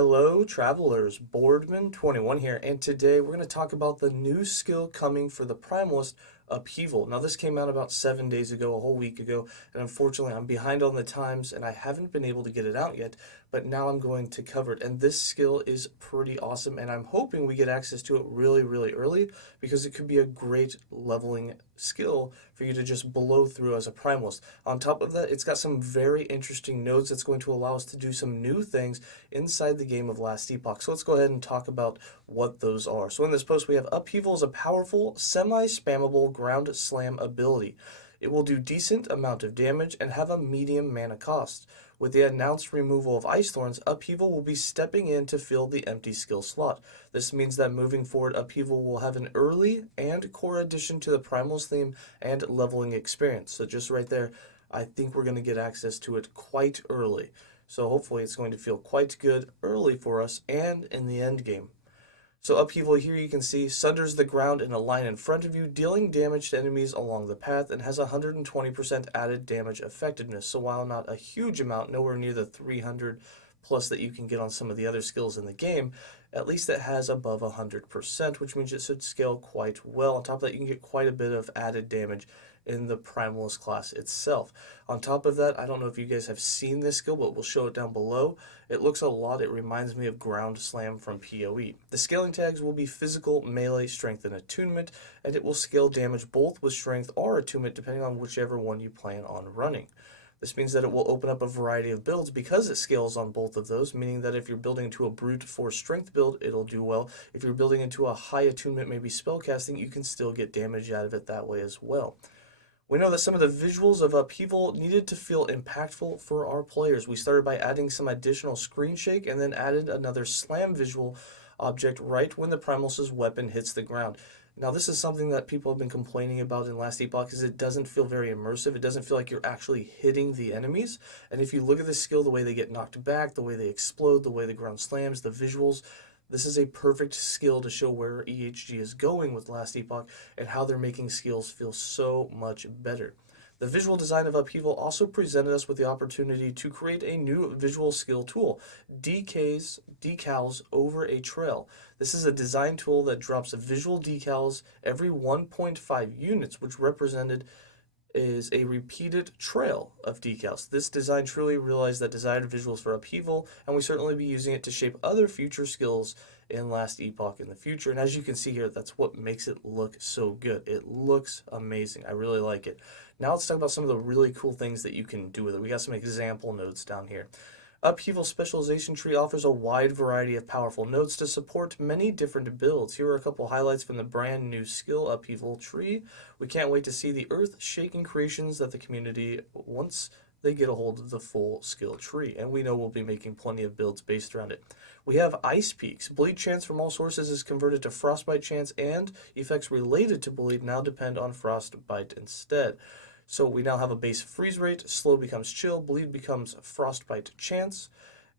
Hello travelers, Boardman21 here, and today we're going to talk about the new skill coming for the primalist, Upheaval. Now this came out about 7 days ago, a whole week ago, and unfortunately I'm behind on the times and I haven't been able to get it out yet, but now I'm going to cover it. And this skill is pretty awesome, and I'm hoping we get access to it really early, because it could be a great leveling skill for you to just blow through as a primalist. On top of that, it's got some very interesting nodes that's going to allow us to do some new things inside the game of Last Epoch. So let's go ahead and talk about what those are. So in this post we have Upheaval is a powerful, semi-spammable ground slam ability. It will do decent amount of damage and have a medium mana cost. With the announced removal of Ice Thorns, Upheaval will be stepping in to fill the empty skill slot. This means that moving forward, Upheaval will have an early and core addition to the Primalist theme and leveling experience. So just right there, I think we're going to get access to it quite early. So hopefully it's going to feel quite good early for us and in the end game. So Upheaval here you can see sunders the ground in a line in front of you, dealing damage to enemies along the path, and has 120% added damage effectiveness. So while not a huge amount, nowhere near the 300 plus that you can get on some of the other skills in the game, at least it has above 100%, which means it should scale quite well. On top of that, you can get quite a bit of added damage in the Primalist class itself. On top of that, I don't know if you guys have seen this skill, but we'll show it down below. It looks a lot, it reminds me of Ground Slam from PoE. The scaling tags will be physical, melee, strength, and attunement, and it will scale damage both with strength or attunement depending on whichever one you plan on running. This means that it will open up a variety of builds because it scales on both of those, meaning that if you're building into a brute force strength build, it'll do well. If you're building into a high attunement, maybe spellcasting, you can still get damage out of it that way as well. We know that some of the visuals of Upheaval needed to feel impactful for our players. We started by adding some additional screen shake and then added another slam visual object right when the Primalist's weapon hits the ground. Now this is something that people have been complaining about in Last Epoch, is it doesn't feel very immersive. It doesn't feel like you're actually hitting the enemies. And if you look at this skill, the way they get knocked back, the way they explode, the way the ground slams, the visuals, this is a perfect skill to show where EHG is going with Last Epoch and how they're making skills feel so much better. The visual design of Upheaval also presented us with the opportunity to create a new visual skill tool, decals over a trail. This is a design tool that drops visual decals every 1.5 units, which represented is a repeated trail of decals. This design truly realized that desired visuals for Upheaval, and we certainly be using it to shape other future skills in Last Epoch in the future. And as you can see here, that's what makes it look so good. It looks amazing. I really like it. Now let's talk about some of the really cool things that you can do with it. We got some example nodes down here. Upheaval Specialization Tree offers a wide variety of powerful nodes to support many different builds. Here are a couple highlights from the brand new skill Upheaval Tree. We can't wait to see the earth-shaking creations that the community once they get a hold of the full skill tree, and we know we'll be making plenty of builds based around it. We have Ice Peaks. Bleed chance from all sources is converted to Frostbite chance, and effects related to bleed now depend on Frostbite instead. So we now have a base freeze rate, slow becomes chill, bleed becomes frostbite chance,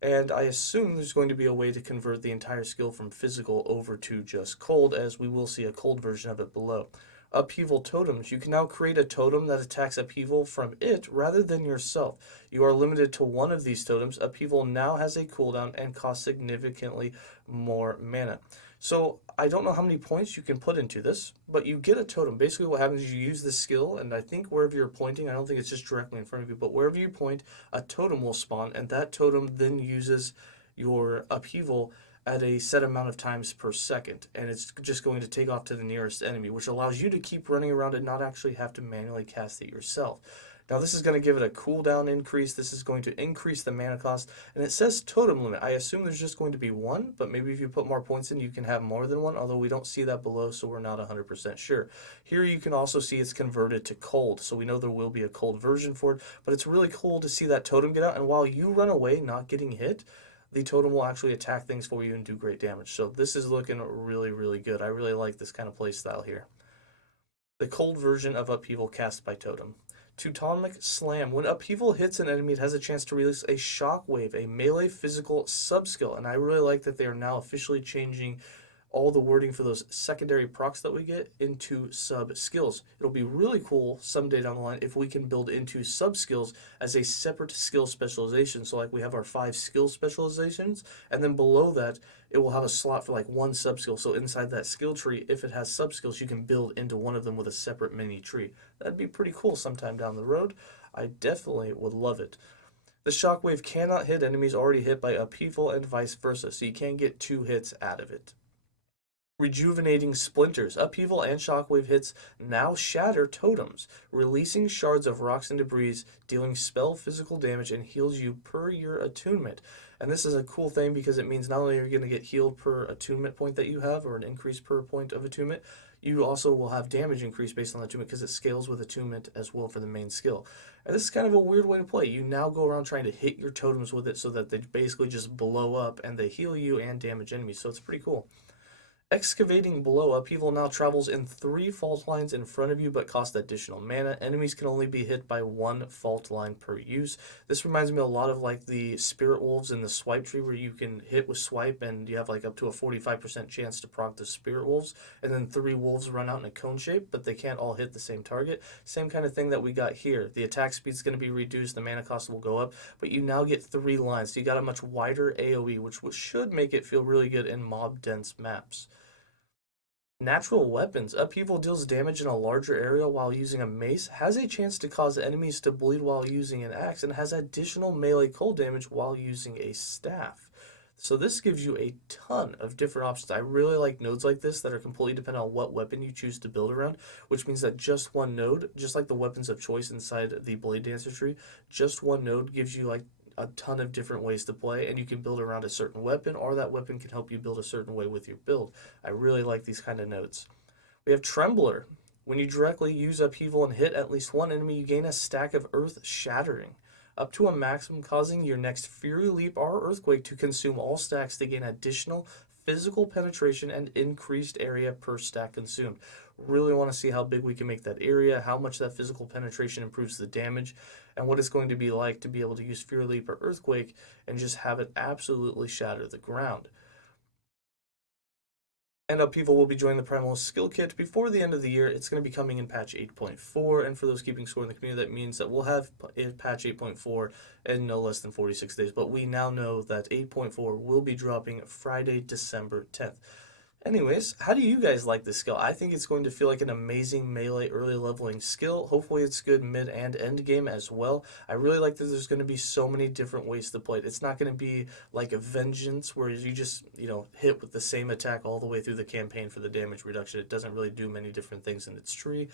and I assume there's going to be a way to convert the entire skill from physical over to just cold, as we will see a cold version of it below. Upheaval Totems. You can now create a totem that attacks Upheaval from it rather than yourself. You are limited to one of these totems. Upheaval now has a cooldown and costs significantly more mana. So I don't know how many points you can put into this, but you get a totem. Basically what happens is you use this skill, and I think wherever you're pointing, I don't think it's just directly in front of you, but wherever you point, a totem will spawn, and that totem then uses your Upheaval at a set amount of times per second, and it's just going to take off to the nearest enemy, which allows you to keep running around and not actually have to manually cast it yourself. Now this is going to give it a cooldown increase. This is going to increase the mana cost, and it says totem limit. I assume there's just going to be one, but maybe if you put more points in, you can have more than one, although we don't see that below, so we're not 100% sure. Here you can also see it's converted to cold, so we know there will be a cold version for it, but it's really cool to see that totem get out, and while you run away not getting hit, the totem will actually attack things for you and do great damage. So this is looking really good. I really like this kind of play style here. The cold version of Upheaval cast by totem. Teutonic Slam. When Upheaval hits an enemy, it has a chance to release a shockwave, a melee physical sub-skill. And I really like that they are now officially changing all the wording for those secondary procs that we get into sub skills. It'll be really cool someday down the line if we can build into sub skills as a separate skill specialization. So like we have our 5 skill specializations, and then below that it will have a slot for like one sub skill. So inside that skill tree, if it has sub skills, you can build into one of them with a separate mini tree. That'd be pretty cool sometime down the road. I definitely would love it. The shockwave cannot hit enemies already hit by upheaval and vice versa, so you can't get 2 hits out of it. Rejuvenating splinters. Upheaval and shockwave hits now shatter totems, releasing shards of rocks and debris, dealing spell physical damage, and heals you per your attunement. And this is a cool thing because it means not only are you going to get healed per attunement point that you have, or an increase per point of attunement, you also will have damage increase based on attunement because it scales with attunement as well for the main skill. And this is kind of a weird way to play. You now go around trying to hit your totems with it so that they basically just blow up and they heal you and damage enemies, so it's pretty cool. Excavating below. Upheaval now travels in 3 fault lines in front of you but costs additional mana. Enemies can only be hit by 1 fault line per use. This reminds me a lot of like the Spirit Wolves in the swipe tree, where you can hit with swipe and you have like up to a 45% chance to proc the Spirit Wolves, and then 3 wolves run out in a cone shape, but they can't all hit the same target. Same kind of thing that we got here. The attack speed is going to be reduced, the mana cost will go up, but you now get 3 lines, so you got a much wider AoE, which should make it feel really good in mob dense maps. Natural weapons. Upheaval deals damage in a larger area while using a mace, has a chance to cause enemies to bleed while using an axe, and has additional melee cold damage while using a staff. So this gives you a ton of different options. I really like nodes like this that are completely dependent on what weapon you choose to build around, which means that just one node, just like the weapons of choice inside the Blade Dancer tree, just one node gives you like a ton of different ways to play, and you can build around a certain weapon, or that weapon can help you build a certain way with your build. I really like these kind of nodes. We have Trembler. When you directly use Upheaval and hit at least one enemy, you gain a stack of Earth Shattering, up to a maximum, causing your next Fury Leap or Earthquake to consume all stacks to gain additional physical penetration and increased area per stack consumed. Really want to see how big we can make that area, how much that physical penetration improves the damage, and what it's going to be like to be able to use Fury Leap or Earthquake and just have it absolutely shatter the ground. And Upheaval will be joining the Primalist skill kit before the end of the year. It's going to be coming in patch 8.4, and for those keeping score in the community, that means that we'll have patch 8.4 in no less than 46 days. But we now know that 8.4 will be dropping Friday, December 10th. Anyways, how do you guys like this skill? I think it's going to feel like an amazing melee early leveling skill. Hopefully it's good mid and end game as well. I really like that there's going to be so many different ways to play it. It's not going to be like a Vengeance where you just, hit with the same attack all the way through the campaign for the damage reduction. It doesn't really do many different things in its tree.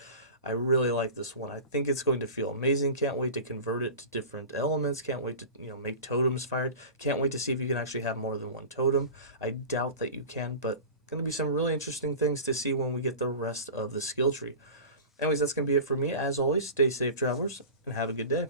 I really like this one. I think it's going to feel amazing. Can't wait to convert it to different elements. Can't wait to, make totems fired. Can't wait to see if you can actually have more than one totem. I doubt that you can, but going to be some really interesting things to see when we get the rest of the skill tree. Anyways, that's going to be it for me. As always, stay safe, travelers, and have a good day.